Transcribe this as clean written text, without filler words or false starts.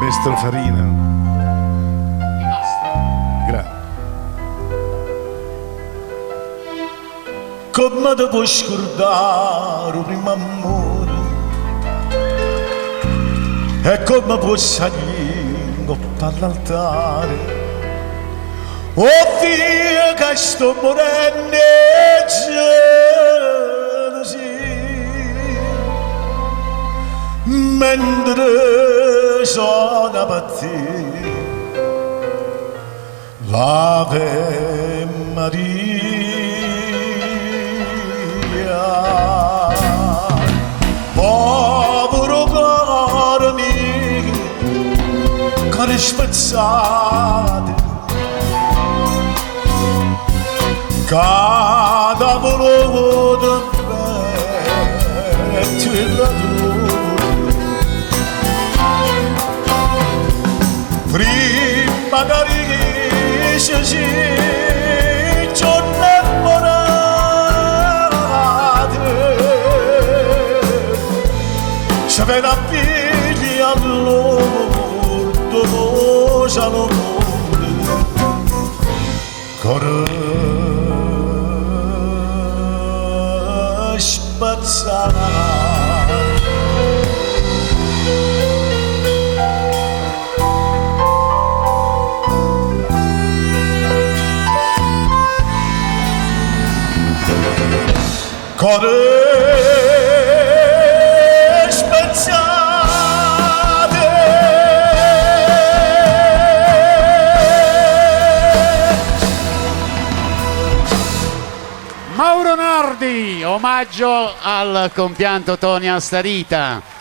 Maestro Farina. Grazie. Come ti puoi scordare il primo amore e come puoi salire all'altare. Oddio che sto morendo mentre sono a partire. L'Ave Maria, povero cuore mio, cuore spezzato, cada voluto bene e tu la prima carisce si giorno innamorate se ve la figli all'orto cosa l'amore cuore spazzato. Cuore spezzate. Mauro Nardi, omaggio al compianto Tony Astarita.